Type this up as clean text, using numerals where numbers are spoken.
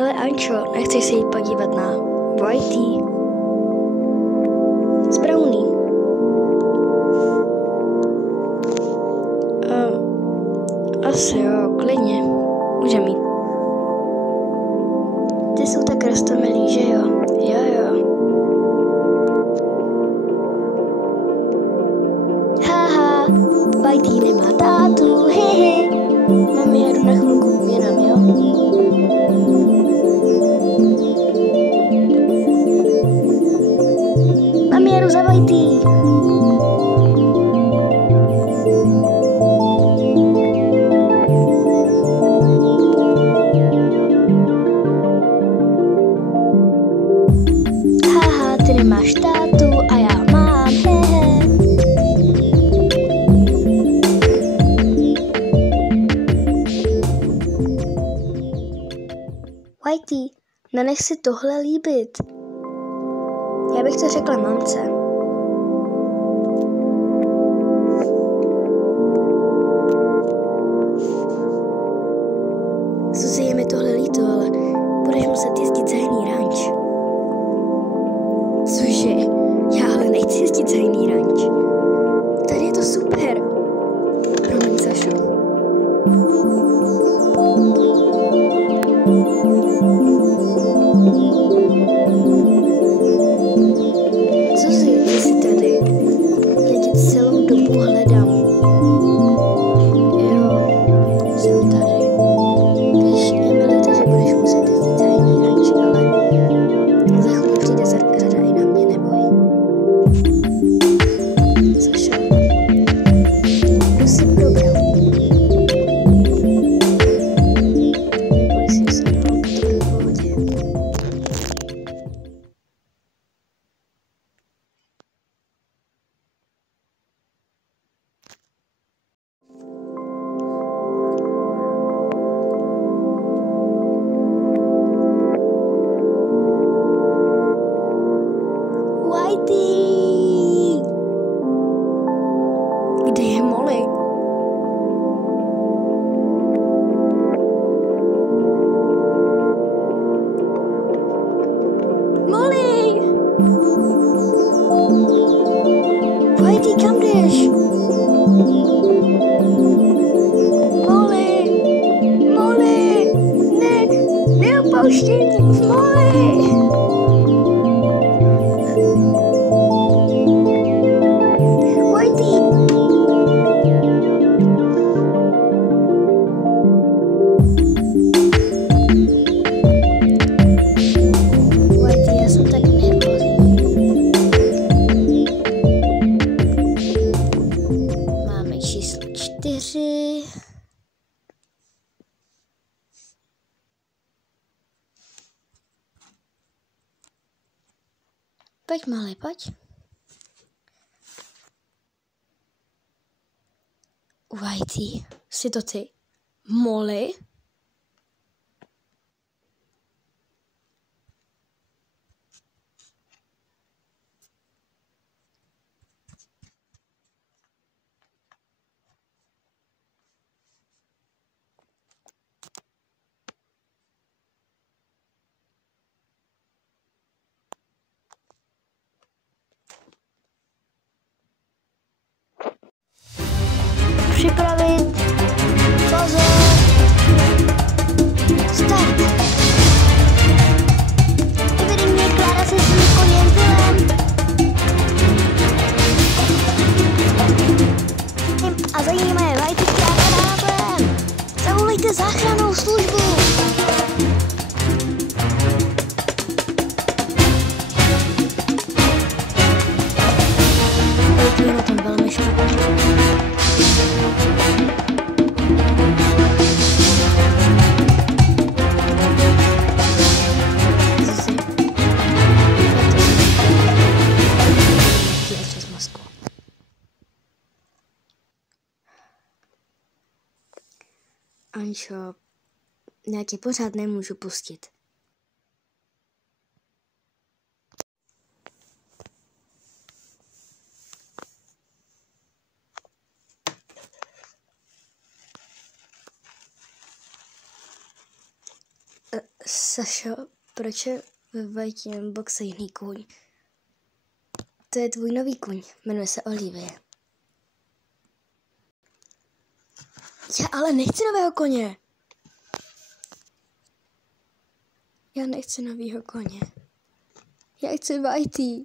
Hele Ančo, nechceš se jít podívat na Whitey? Z Brownie. Asi jo, klidně. Můžeme jít. Ty jsou tak roztomilí, že jo? Jo. Haha, Whitey nemá tátu, hehe. Mami, jedu na chvilku jinam, jo? Mami, jedu za Whitey. Haha, ty nemáš tátu a já mám, hehe. Whitey, nenech si tohle líbit. Já bych to řekla mamce. Suzy, je mi tohle líto, ale budeš muset jezdit za jiný ranč. Cože? Já ale nechci jezdit za jiný ranč. Tady je to super. Promiň, Sašo. Suzy, ty jsi tady. Já tě celou dobu hledám. Jo, jsem tady. Víš, je mi líto, že budeš muset jezdit za jiný ranč, ale za chvíli přijde řada i na mě, neboj. Saša, kdo se probral? Neboj si, jsem holka, to bude v pohodě. Whitey! Kde je Molly? Molly! Whitey, kam jdeš? Molly! Molly! Ne! Neopouštěj mě! Molly! Číslo 4. Pojď, malý, pojď. Whitey, jsi to ty? Molly? Připravit. Pozor. Start. Evidentně Klára se svým koněm Vilem. A za nimi je Whitey, která padá na zem. Zavolejte záchrannou službu. Whitey je na tom velmi špatně. Ančo, já tě pořád nemůžu pustit. Sašo, proč je ve Viking Boxe jiný kůň? To je tvůj nový kůň, jmenuje se Olivie. Já ale nechci nového koně. Já nechci novýho koně. Já chci Whitey.